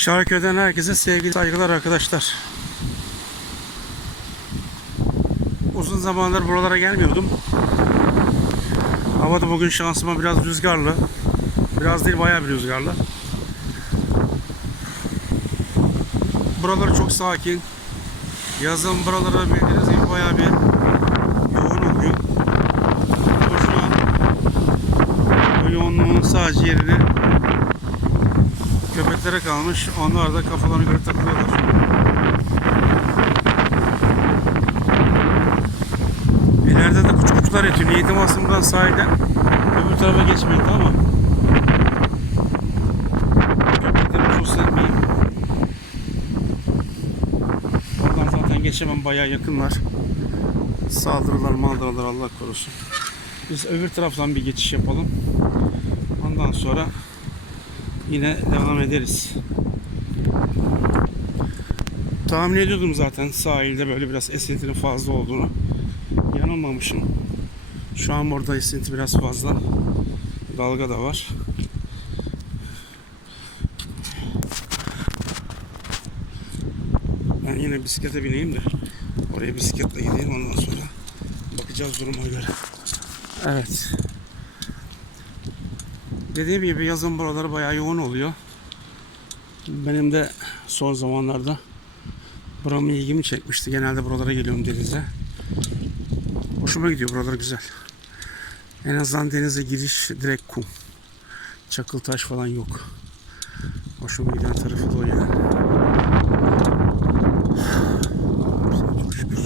Şarköy'den herkese sevgili saygılar arkadaşlar. Uzun zamandır buralara gelmiyordum. Hava da bugün şansıma biraz rüzgarlı. Biraz değil bayağı bir rüzgarlı. Buraları çok sakin. Yazın buraları bildiğiniz gibi bayağı bir yoğun oluyor. Ama şu an bu yoğunluğun sadece yerini köpeklere kalmış. Onlar da kafalarına göre takılıyorlar. İleride de kuş kuşlar yatıyor. Niyetim aslında buradan sahilden öbür tarafa geçmekti ama köpekleri çok sevmeyeyim. Oradan zaten geçemem. Bayağı yakınlar. Saldırılar maldırılar Allah korusun. Biz öbür taraftan bir geçiş yapalım. Ondan sonra yine devam ederiz. Tahmin ediyordum zaten sahilde böyle biraz esintinin fazla olduğunu. Yanılmamışım. Şu an burada esinti biraz fazla. Dalga da var. Ben yine bisiklete bineyim de oraya bisikletle gideyim ondan sonra bakacağız duruma göre. Evet. Dediğim gibi yazın buraları bayağı yoğun oluyor. Benim de son zamanlarda buram ilgimi çekmişti. Genelde buralara geliyorum denize. Hoşuma gidiyor buralar güzel. En azından denize giriş direkt kum. Çakıl taş falan yok. Hoşuma giden tarafı da o yani. Çok şükür.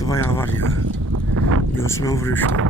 Esinti bayağı var ya. Göğsüme vuruyor şu an.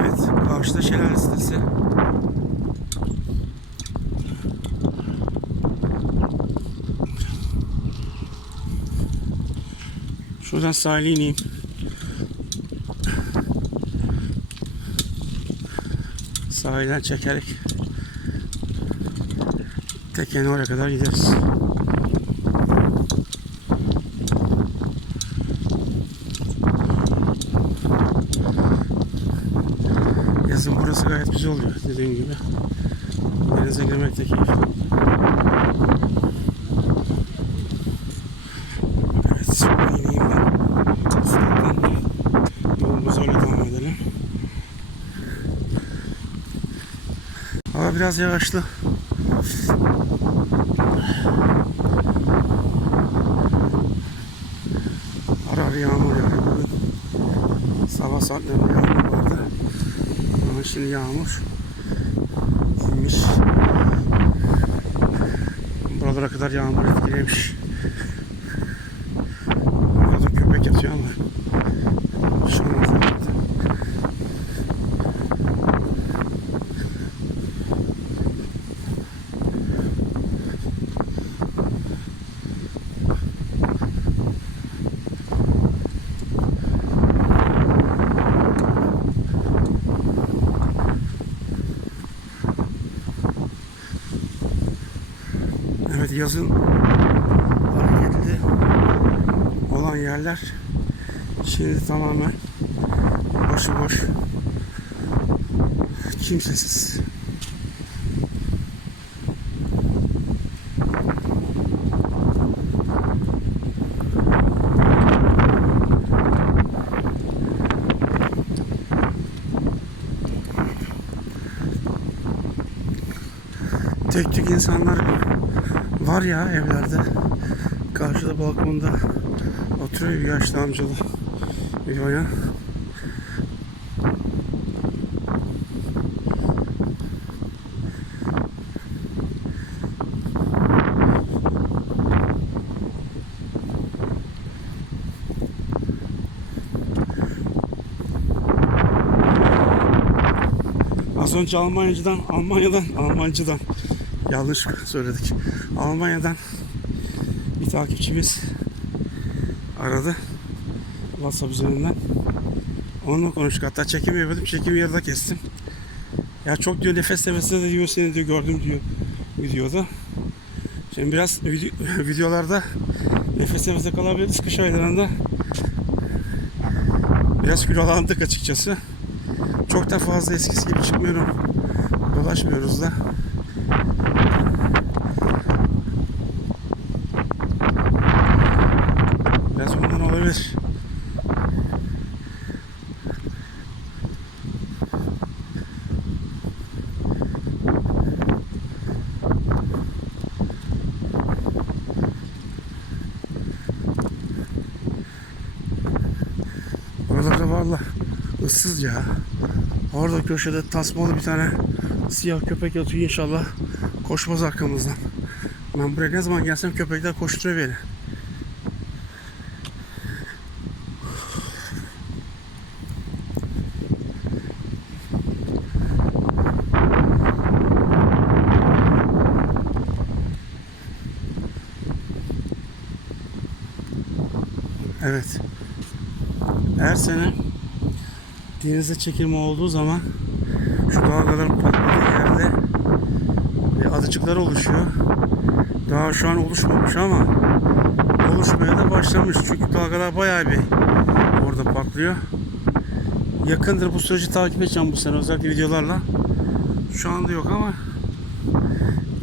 Evet, karşıda şelale sitesi. Şuradan sahile ineyim. Sahilden çekerek tekene oraya kadar gideriz. Yazın gayet güzel oluyor dediğim gibi. Denize girmek de keyifli. Evet, ineyim ben. Bisikletten yolumuza öyle devam edelim. Hava biraz yağışlı. Ara ara yağmur yağıyor. Sabah saatlerinde yağmur. Şimdi yağmur inmiş. Buralara kadar yağmur etkilemiş. yazın hareketli olan yerler şimdi tamamen başıboş kimsesiz. tek tük insanlar var ya evlerde. Karşıda balkonda oturuyor bir yaşlı amcalı bir bayan. Az önce Almanya'dan, Almanya'dan, Almancıdan yanlış söyledik. Almanya'dan bir takipçimiz aradı. WhatsApp üzerinden. Onunla konuştuk. Hatta çekim yapıyordum. Çekim yarıda kestim. Ya çok diyor nefes nefese de diyor seni diyor gördüm diyor videoda. Şimdi biraz video, videolarda nefes nefese kalabiliriz kış aylarında. Biraz kilolandık açıkçası. Çok da fazla eskisi gibi çıkmıyorum. Dolaşmıyoruz da. Biraz ondan olabilir. Buralarda valla ıssız ya. Orada köşede tasmalı bir tane siyah köpek yatıyor inşallah koşmaz arkamızdan. Ben buraya ne zaman gelsem köpekler koşturuyor beni. Evet. Her sene denize çekilme olduğu zaman şu dalgaların patladığı yerde adacıklar oluşuyor. Daha şu an oluşmamış ama oluşmaya da başlamış. Çünkü dalgalar bayağı bir orada patlıyor. Yakındır bu süreci takip edeceğim bu sene özellikle videolarla. Şu anda yok ama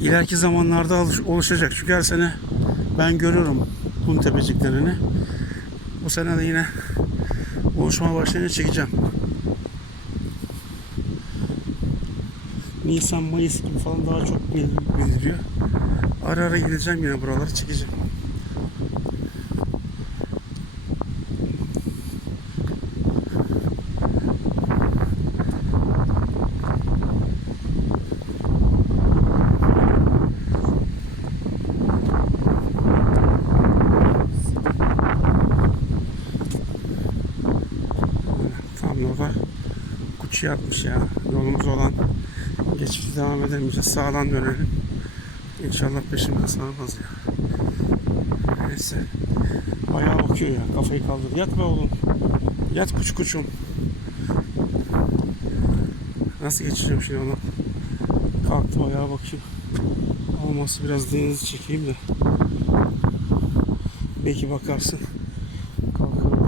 ileriki zamanlarda oluşacak. Çünkü her sene ben görüyorum kum tepeciklerini. Bu sene de yine oluşmaya başlayınca çekeceğim. Nisan, Mayıs gibi falan daha çok bel- beliriyor. Ara ara gideceğim yine buraları çekeceğim. Tam orada kuçu yatmış ya. Yolumuz olan geçişi devam edemeyeceğiz. Sağdan dönelim. İnşallah peşimde sarmaz ya. Neyse. Bayağı bakıyor ya. Kafayı kaldır. Yat be oğlum. Yat kuş kuçum. Nasıl geçeceğim şimdi onu? Kalktı bayağı bakıyor. Olmazsa biraz denizi çekeyim de. Belki bakarsın. Kalkarım.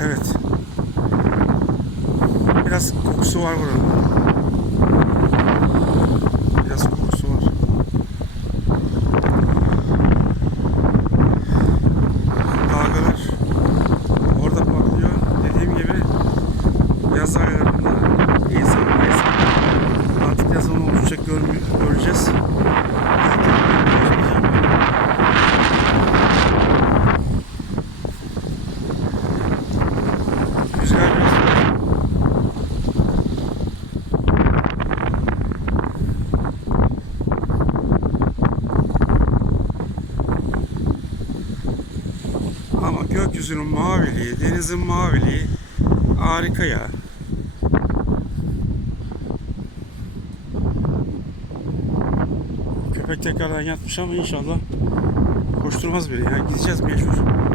Evet. Biraz kokusu var buranın. Biraz kokusu var. Dalgalar orada patlıyor. Dediğim gibi yaz aylarında Nisan, Mayıs artık ne zaman olacak görmü- göreceğiz. Rüzgar biraz Ama gökyüzünün maviliği, denizin maviliği harika ya. Köpek tekrardan yatmış ama inşallah koşturmaz beni ya. Gideceğiz mecbur.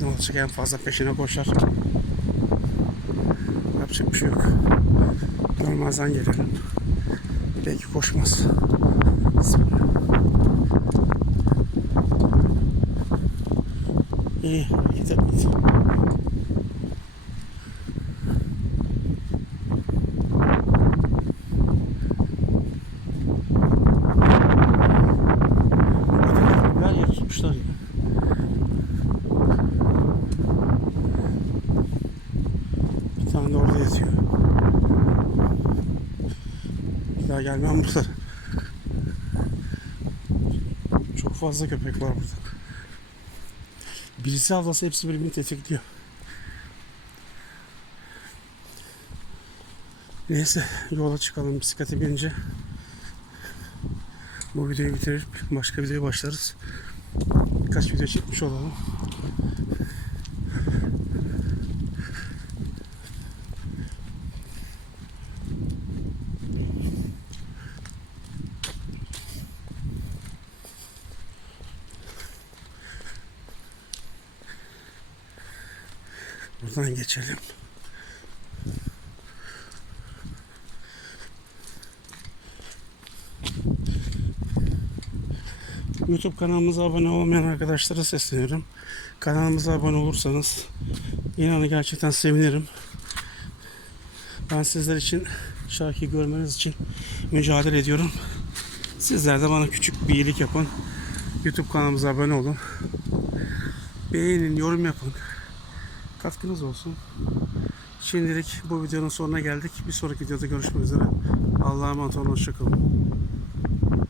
Ne olacak en fazla peşine koşar. Yapacak bir şey yok. Görmezden gelelim. Belki koşmaz. Bismillah. İyi, gidelim. Her yeri tutmuşlar ya. Bir tane de orada yatıyor. Bir daha gelmem burada. Çok fazla köpek var burada. Birisi avlasa hepsi birbirini tetikliyor. Neyse yola çıkalım bisiklete binince. Bu videoyu bitirip başka videoya başlarız. Birkaç video çekmiş olalım. Buradan geçelim. YouTube kanalımıza abone olmayan arkadaşlara sesleniyorum. Kanalımıza abone olursanız inanın gerçekten sevinirim. Ben sizler için şarkıyı görmeniz için mücadele ediyorum. Sizler de bana küçük bir iyilik yapın. YouTube kanalımıza abone olun. Beğenin, yorum yapın. Katkınız olsun. Şimdilik bu videonun sonuna geldik. Bir sonraki videoda görüşmek üzere. Allah'a emanet olun. Hoşçakalın.